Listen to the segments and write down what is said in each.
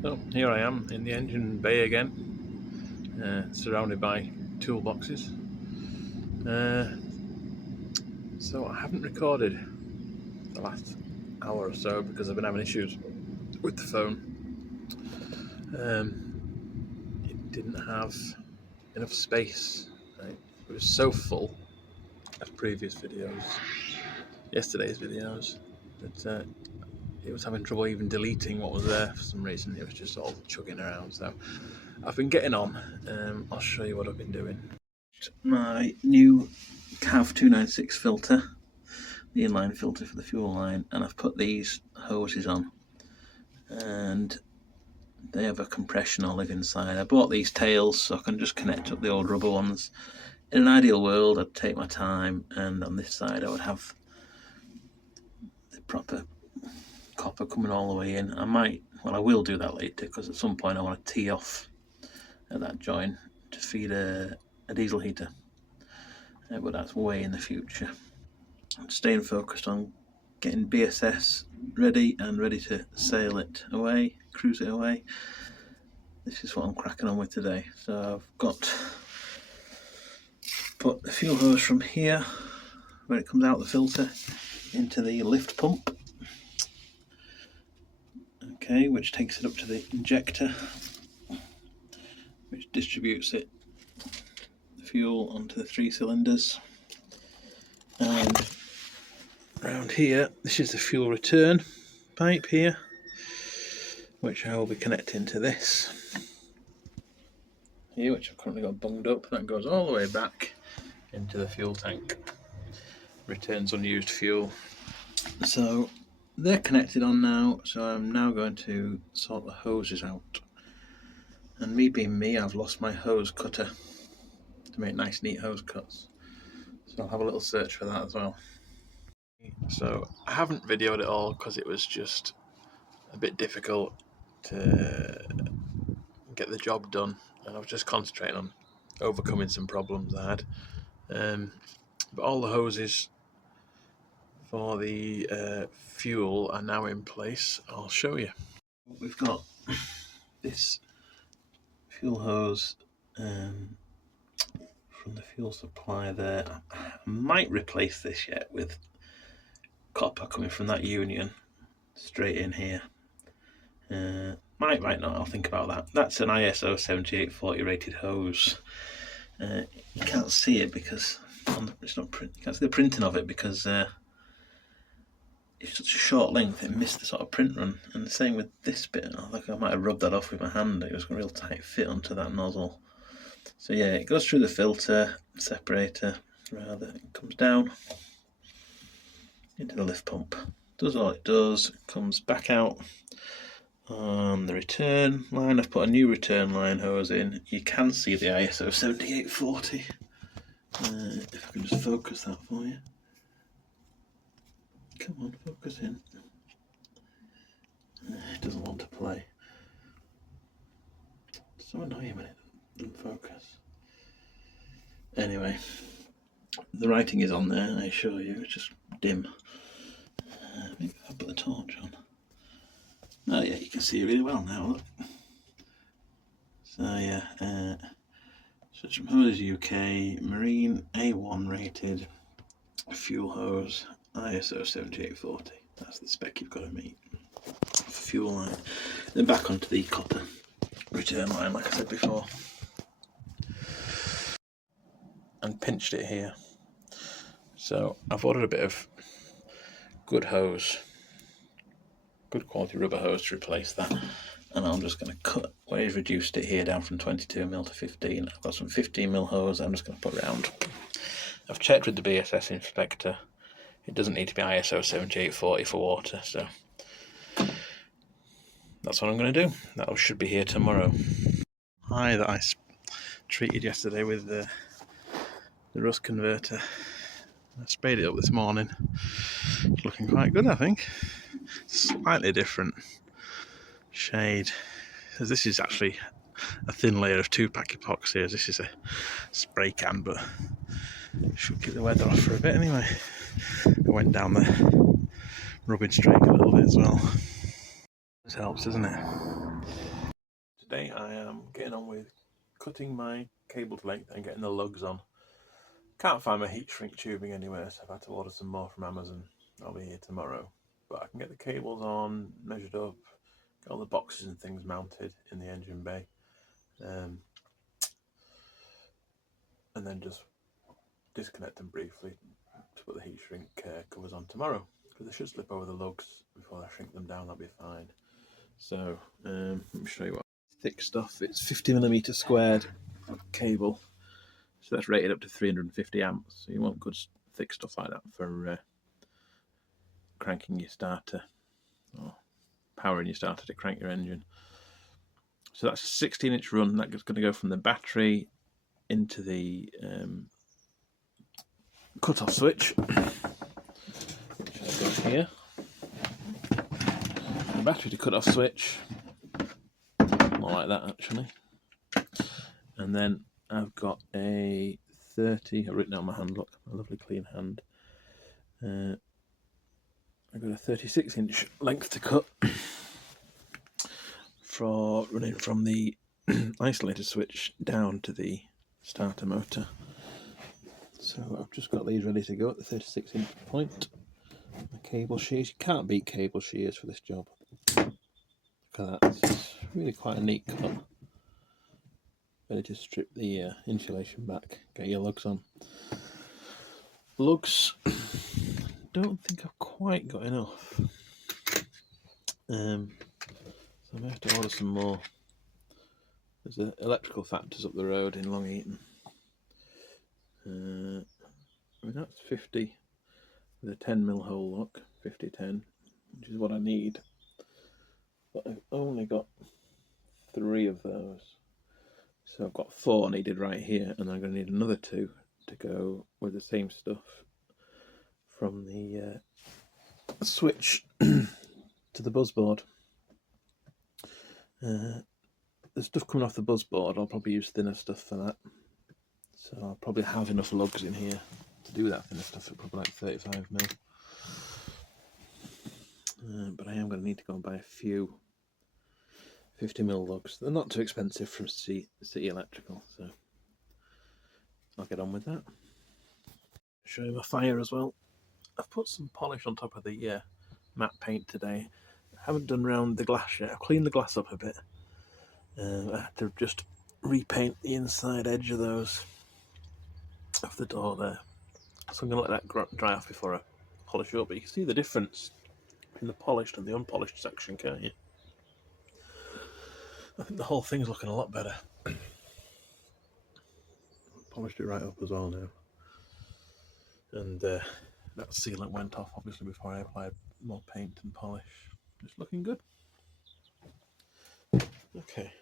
So here I am in the engine bay again, surrounded by toolboxes. So I haven't recorded the last hour or so because I've been having issues with the phone. It didn't have enough space. Right? It was so full as previous videos, yesterday's videos, that it was having trouble even deleting what was there for some reason. It was just all chugging around. So I've been getting on. I'll show you what I've been doing. My new CAV 296 filter, the inline filter for the fuel line, and I've put these hoses on, and they have a compression olive inside. I bought these tails so I can just connect up the old rubber ones. In an ideal world, I'd take my time, and on this side I would have the proper copper coming all the way in. I will do that later, because at some point I want to tee off at that joint to feed a diesel heater, but that's way in the future. I'm staying focused on getting BSS ready to sail it away, cruise it away. This is what I'm cracking on with today. So I've put the fuel hose from here, where it comes out the filter, into the lift pump, okay, which takes it up to the injector, which distributes the fuel onto the 3 cylinders. And around here, this is the fuel return pipe here, which I will be connecting to this here, which I've currently got bunged up. That goes all the way back into the fuel tank, returns unused fuel. So they're connected on now, so I'm now going to sort the hoses out. And me being me, I've lost my hose cutter to make nice neat hose cuts, so I'll have a little search for that as well. So I haven't videoed it all because it was just a bit difficult to get the job done, and I was just concentrating on overcoming some problems I had. But all the hoses for the fuel are now in place. I'll show you. We've got this fuel hose from the fuel supply there. I might replace this yet with copper coming from that union straight in here. Might not, I'll think about that. That's an ISO 7840 rated hose. You can't see it because it's not print. You can't see the printing of it because it's such a short length, it missed the sort of print run. And the same with this bit. I think I might have rubbed that off with my hand. It was a real tight fit onto that nozzle. So yeah, it goes through the filter separator, rather. It comes down into the lift pump. Does all it does, comes back out on the return line. I've put a new return line hose in. You can see the ISO 7840. If I can just focus that for you. Come on, focus in. It doesn't want to play. It's so annoying when it doesn't focus. Anyway, the writing is on there, I assure you. It's just dim. Maybe if I put the torch on. Oh yeah, you can see it really well now, look. So yeah, so from Hose UK, Marine A1 rated fuel hose, ISO 7840. That's the spec you've got to meet for fuel line. Then back onto the copper return line, like I said before. And pinched it here. So I've ordered a bit of good hose, good quality rubber hose to replace that, and I'm just going to cut where he's reduced it here down from 22mm to 15. I've got some 15mm hose I'm just going to put round. I've checked with the BSS inspector, it doesn't need to be ISO 7840 for water, so that's what I'm going to do. That should be here tomorrow. Hi, that I treated yesterday with the rust converter. I sprayed it up this morning. It's looking quite good, I think. Slightly different shade. So this is actually a thin layer of 2-pack epoxy, as this is a spray can, but it should keep the weather off for a bit anyway. I went down the rubbing streak a little bit as well. This helps, doesn't it? today I am getting on with cutting my cable to length and getting the lugs on. Can't find my heat shrink tubing anywhere, so I've had to order some more from Amazon. I'll be here tomorrow. But I can get the cables on, measured up, get all the boxes and things mounted in the engine bay. And then just disconnect them briefly to put the heat shrink covers on tomorrow, because they should slip over the lugs before I shrink them down. That'll be fine. So let me show you what thick stuff. It's 50mm squared cable, so that's rated up to 350 amps. So you want good thick stuff like that for cranking your starter or powering your starter to crank your engine. So that's a 16-inch run. That's going to go from the battery into the cut-off switch, which I've got here. The battery to cut-off switch, more like that actually. And then I've got a 30. I've written out my hand. Look, a lovely clean hand. I've got a 36-inch length to cut for running from the isolator switch down to the starter motor. So I've just got these ready to go at the 36-inch point. The cable shears. You can't beat cable shears for this job. Look at that. It's really quite a neat cut. Ready to strip the insulation back. Get your lugs on. Lugs. Don't think I've quite got enough. So I'm going to have to order some more. There's electrical factors up the road in Long Eaton. I mean, that's 50 with a 10mm hole lock, 50-10, which is what I need. But I've only got 3 of those. So I've got 4 needed right here, and I'm going to need another 2 to go with the same stuff from the switch to the buzzboard. The stuff coming off the buzzboard, I'll probably use thinner stuff for that. So I'll probably have enough lugs in here to do that thinner stuff at probably like 35mm. But I am going to need to go and buy a few 50mm lugs. They're not too expensive from City Electrical, so I'll get on with that. Show you my fire as well. I've put some polish on top of the matte paint today. I haven't done round the glass yet. I've cleaned the glass up a bit. I had to just repaint the inside edge of those, of the door there. So I'm going to let that dry off before I polish it up. But you can see the difference between the polished and the unpolished section, can't you? I think the whole thing's looking a lot better. Polished it right up as well now. And that sealant went off obviously before I applied more paint and polish. It's looking good. Okay.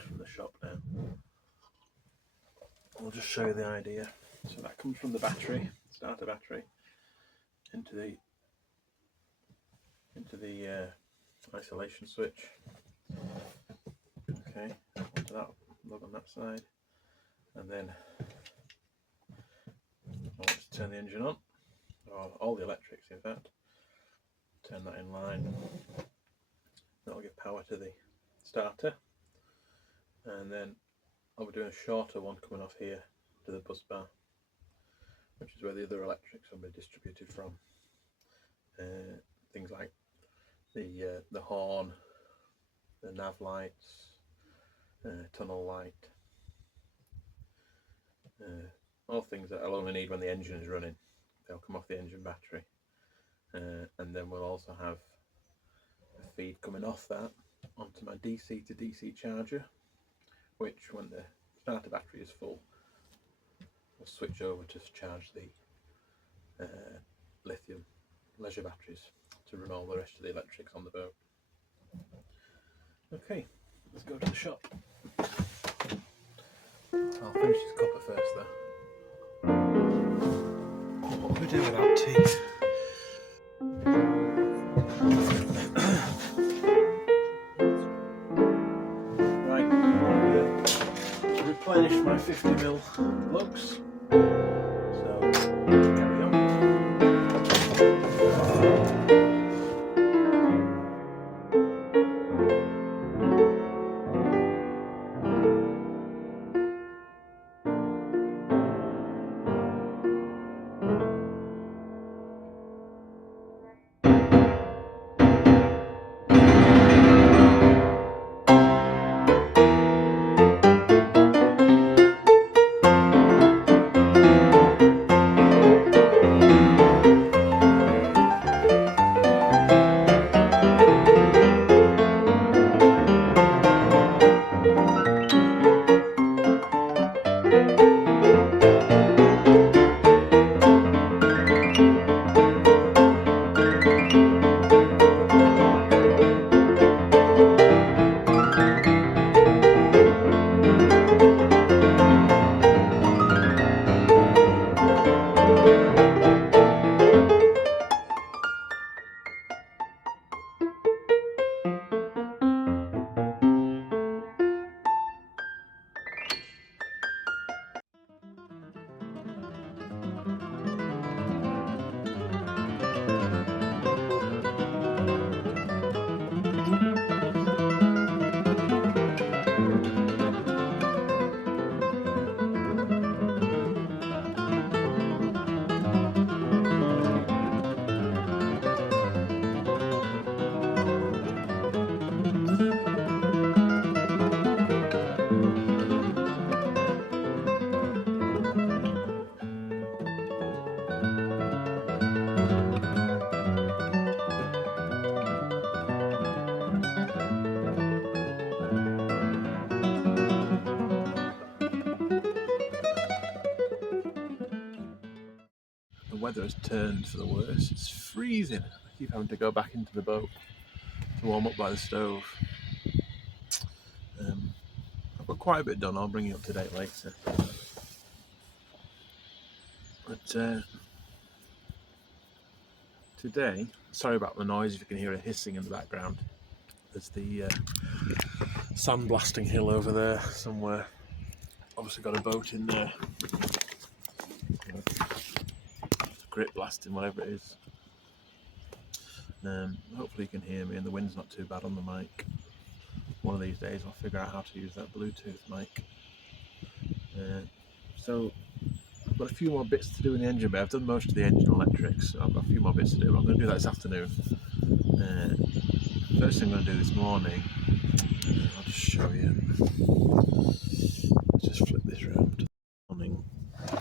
looks from the shop now. I'll just show you the idea. So that comes from the battery, starter battery, into the isolation switch. Okay, onto that lug on that side, and then I'll just turn the engine on, or all the electrics in fact. Turn that in line. That'll give power to the starter, and then I'll be doing a shorter one coming off here to the bus bar, which is where the other electrics will be distributed from. Things like the horn, the nav lights, tunnel light, all things that I'll only need when the engine is running. They'll come off the engine battery, and then we'll also have a feed coming off that onto my DC to DC charger, which when the starter battery is full will switch over to charge the lithium leisure batteries to run all the rest of the electrics on the boat. Okay, let's go to the shop. I'll finish this copper first though. What would we do without tea? Right, replenish my 50mm lugs. So carry on. The weather has turned for the worse. It's freezing. I keep having to go back into the boat to warm up by the stove. I've got quite a bit done. I'll bring you up to date later. But today, sorry about the noise if you can hear a hissing in the background. There's the sandblasting hill over there somewhere. Obviously got a boat in there. Grip blasting, whatever it is. Hopefully you can hear me and the wind's not too bad on the mic. One of these days I'll figure out how to use that Bluetooth mic. So I've got a few more bits to do in the engine bay. I've done most of the engine electrics, so I've got a few more bits to do. I'm going to do that this afternoon. First thing I'm going to do this morning, I'll just show you. Let's just flip this round.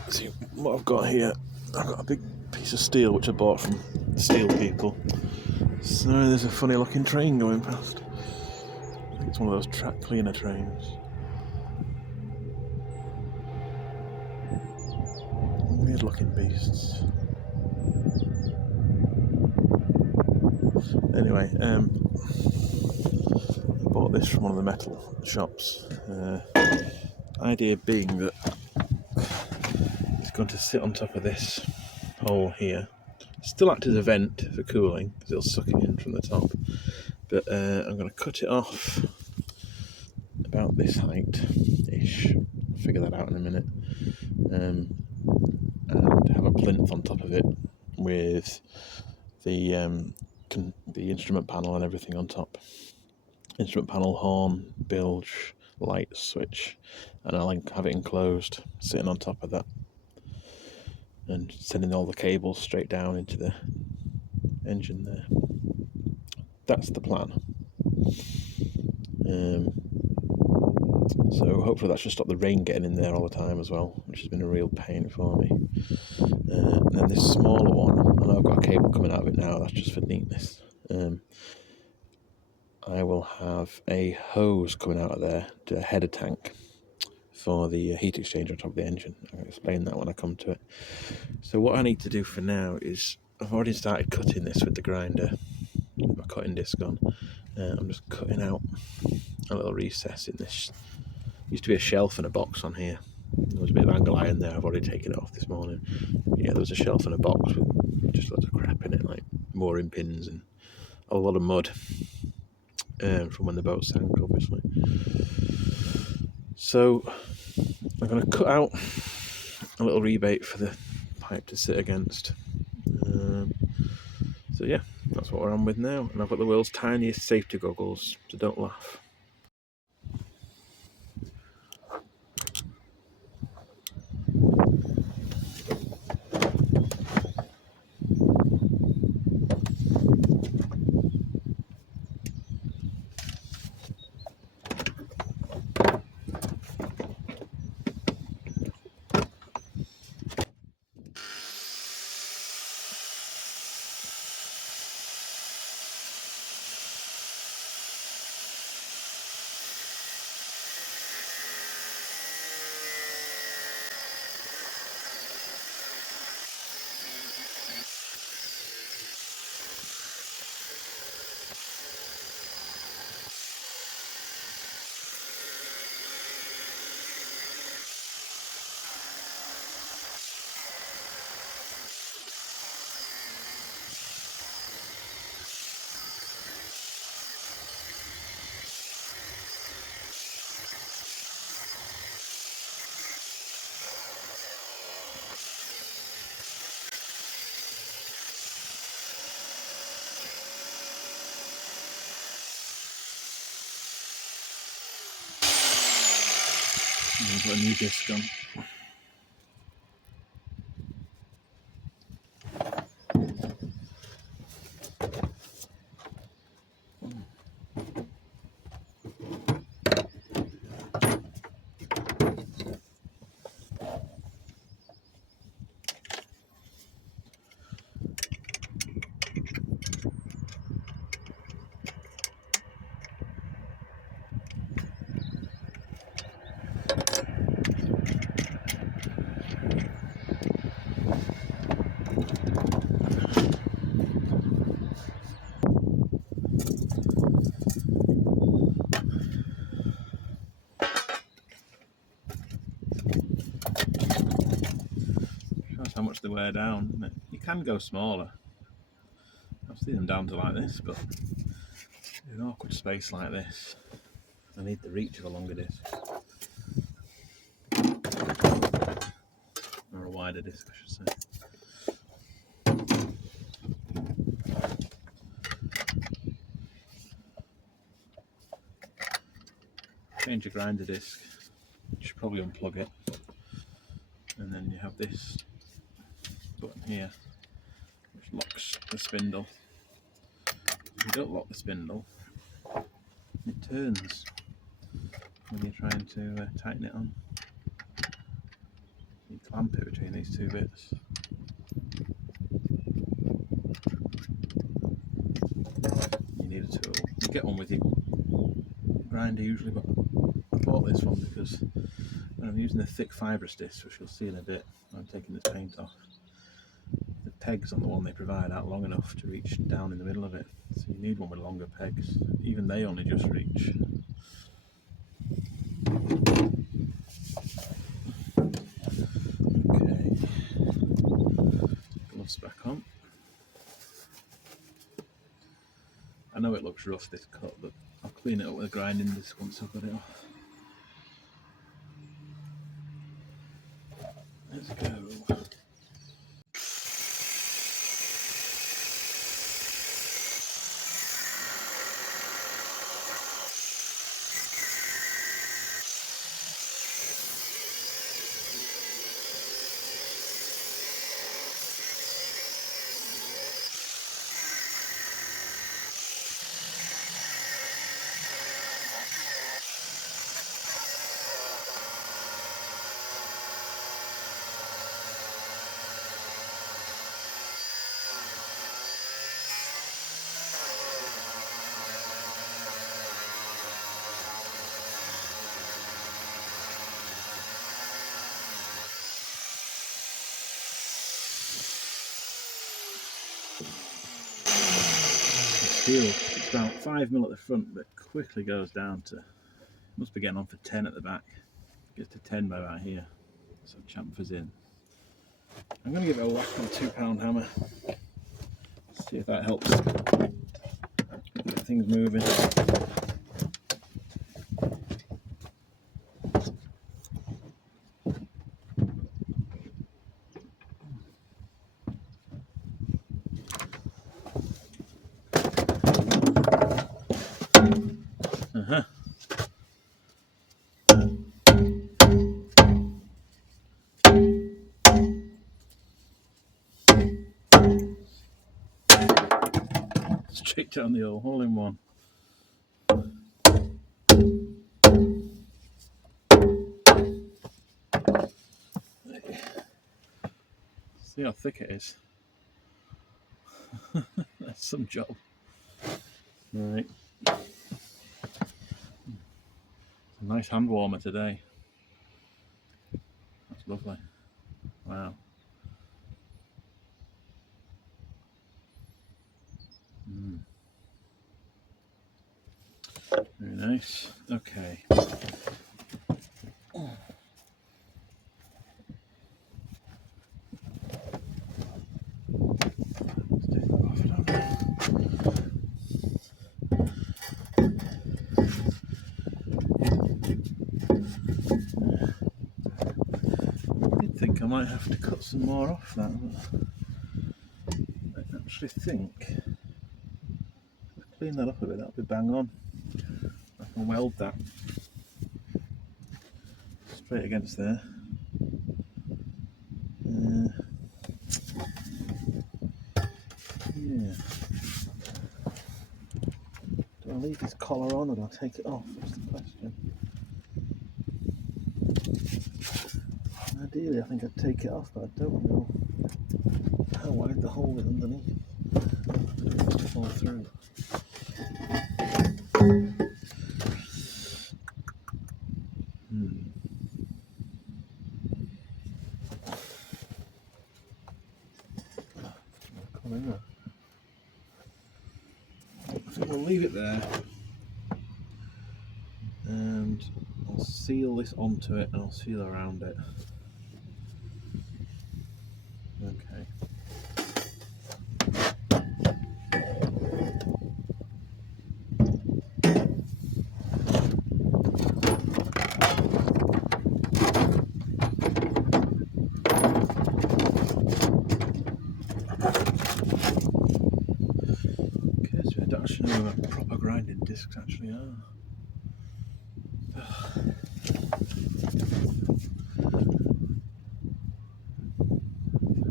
See what I've got here. I've got a big piece of steel which I bought from Steel People. So there's a funny looking train going past. I think it's one of those track cleaner trains. Weird looking beasts. Anyway, I bought this from one of the metal shops. Idea being that it's going to sit on top of this hole here. Still act as a vent for cooling because it'll suck it in from the top. But I'm going to cut it off about this height-ish. I'll figure that out in a minute. And have a plinth on top of it with the instrument panel and everything on top. Instrument panel, horn, bilge, light switch, and I'll have it enclosed, sitting on top of that, and sending all the cables straight down into the engine there. That's the plan. So hopefully that should stop the rain getting in there all the time as well, which has been a real pain for me. And then this smaller one, I know I've got a cable coming out of it now, that's just for neatness. I will have a hose coming out of there to a header tank for the heat exchanger on top of the engine. I'll explain that when I come to it. So what I need to do for now is, I've already started cutting this with the grinder, with my cutting disc on. I'm just cutting out a little recess in this. Used to be a shelf and a box on here. There was a bit of angle iron there, I've already taken it off this morning. Yeah, there was a shelf and a box with just lots of crap in it, like mooring pins and a lot of mud from when the boat sank, obviously. So I'm going to cut out a little rebate for the pipe to sit against. So yeah, that's what we're on with now. And I've got the world's tiniest safety goggles, so don't laugh. I've got a new disc on. Shows how much they wear down, isn't it? You can go smaller. I've seen them down to like this, but in an awkward space like this, I need the reach of a longer disc. Or a wider disc, I should say. Change your grinder disc. You should probably unplug it. And then you have this button here, which locks the spindle. If you don't lock the spindle, it turns when you're trying to tighten it on. You clamp it between these two bits. You need a tool. You get one with your grinder usually, but I bought this one because when I'm using the thick fibrous disc, which you'll see in a bit, I'm taking this paint off. The pegs on the one they provide aren't long enough to reach down in the middle of it, so you need one with longer pegs. Even they only just reach Okay, gloves back on. I know it looks rough, this cut, but I'll clean it up with a grinding disc once I've got it off. Let's go. Steel, it's about 5mm at the front, but quickly goes down to, must be getting on for 10 at the back. Gets to 10 by about here, so chamfers in. I'm going to give it a whack on a £2 hammer, see if that helps get things moving. Straight down the hole, all in one. See how thick it is. That's some job. Right. It's a nice hand warmer today. That's lovely. Wow. Very nice. Okay. I think I might have to cut some more off that, but I actually think if I clean that up a bit, that'll be bang on. I can weld that straight against there. Yeah. Do I leave this collar on or do I take it off? That's the question. Ideally, I think I'd take it off, but I don't know how wide the hole is underneath. I don't want it to fall through. I think we'll leave it there, and I'll seal this onto it, and I'll seal around it. Okay. Okay, so I don't actually know where proper grinding discs actually are.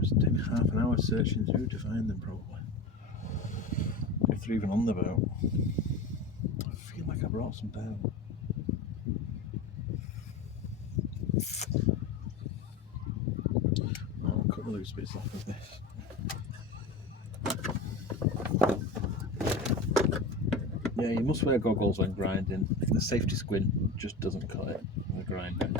It's taking half an hour searching through to find them, probably. If they're even on the boat. I feel like I brought some down. I'll cut the loose bits off of this. Yeah, you must wear goggles when grinding. The safety squint just doesn't cut it with a grinder.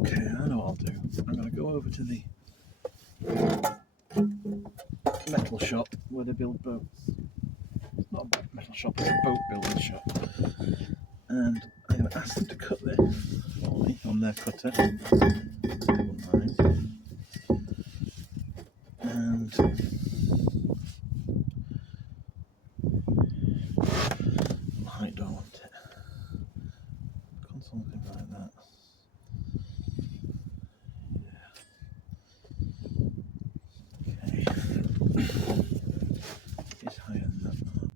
Okay, I know what I'll do. I'm going to go over to the shop where they build boats. It's not a metal shop, it's a boat building shop. And I'm going to ask them to cut this for me on their cutter. And I don't want it. Something like that. Yeah. Okay. It's higher than that mark.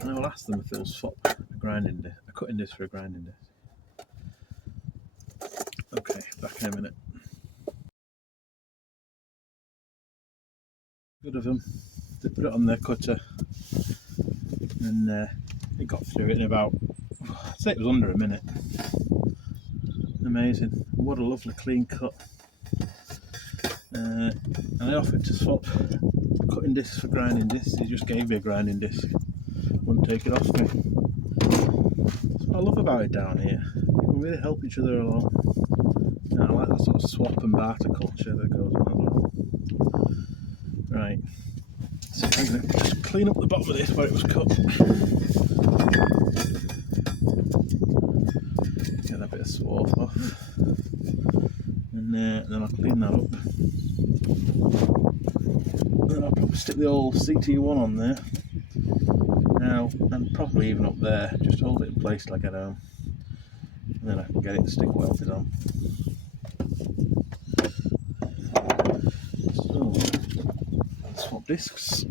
And I will ask them if they'll swap a cutting disc for a grinding disc. Okay, back in a minute. Good of them. They put it on their cutter, and it got through it in about, I'd say it was under a minute. Amazing. What a lovely clean cut. And I offered to swap cutting discs for grinding discs. He just gave me a grinding disc. Wouldn't take it off me. That's what I love about it down here. People really help each other along. And I like that sort of swap and barter culture that goes on as well. Right. So I'm going to just clean up the bottom of this where it was cut. Get that bit of swarf off. And then I'll clean that up. Then I'll probably stick the old CT1 on there. Now, and probably even up there, just hold it in place till I get home. And then I can get it stick welded on. So, swap discs.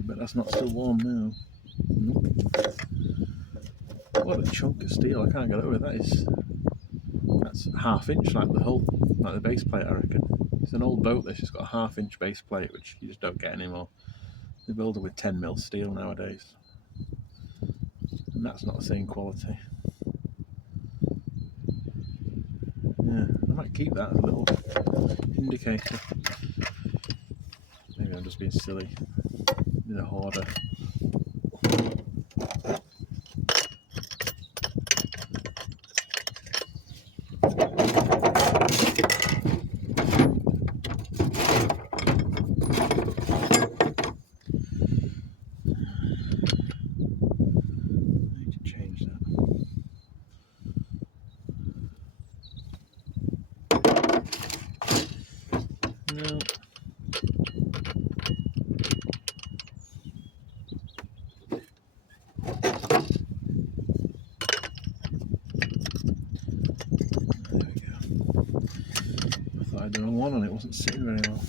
But that's not still warm now. Nope. What a chunk of steel! I can't get over it. That's a ½ inch, like the base plate. I reckon it's an old boat. This has got a ½ inch base plate, which you just don't get anymore. They build it with 10mm steel nowadays, and that's not the same quality. Yeah, I might keep that as a little indicator. Maybe I'm just being silly. Need a hoarder. No. There we go. I thought I'd done one and it wasn't sitting very well.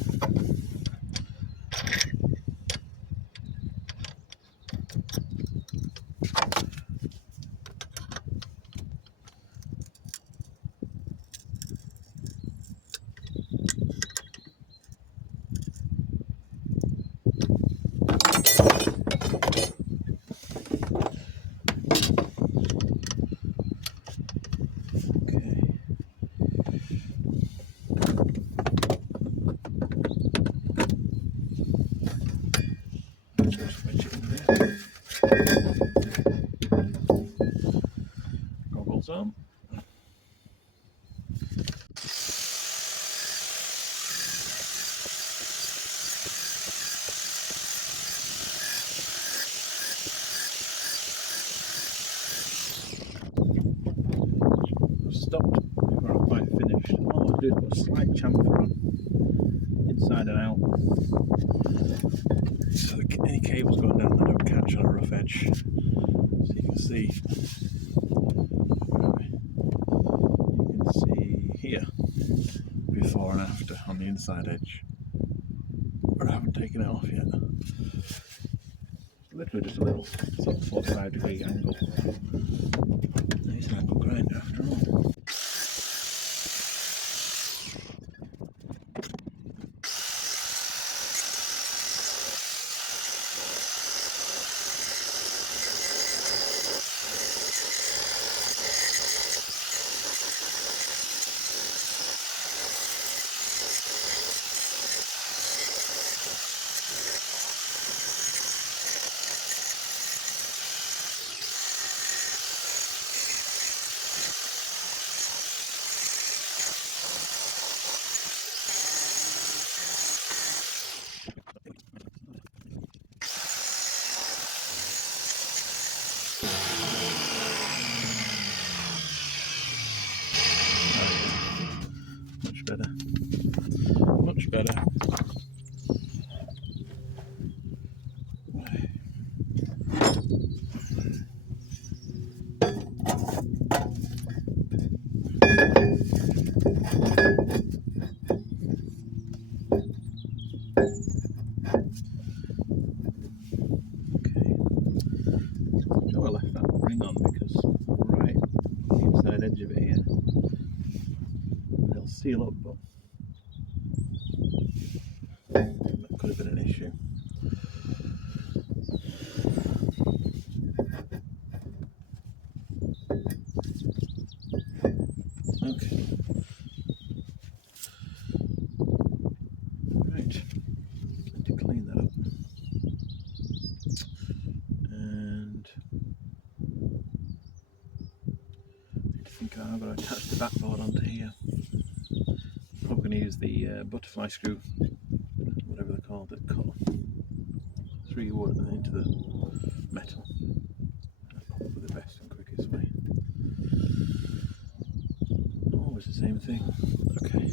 Goggles on. Stopped before I quite finished. All I did was slight chamfer on inside and out, so any cables going down that don't catch on a rough edge. So you can see, here before and after on the inside edge, but I haven't taken it off yet. Literally just a little sort of 45-degree angle. Nice angle grinder after all. I left that ring on because right on the inside edge of it here, it'll seal up, but that could have been an issue. Okay. Right. Need to clean that up. And I think I'm going to attach the backboard onto here. Probably going to use the butterfly screw, whatever they're called, that cut through your wood and into the metal. That's probably the best and quickest way. Always the same thing. Okay.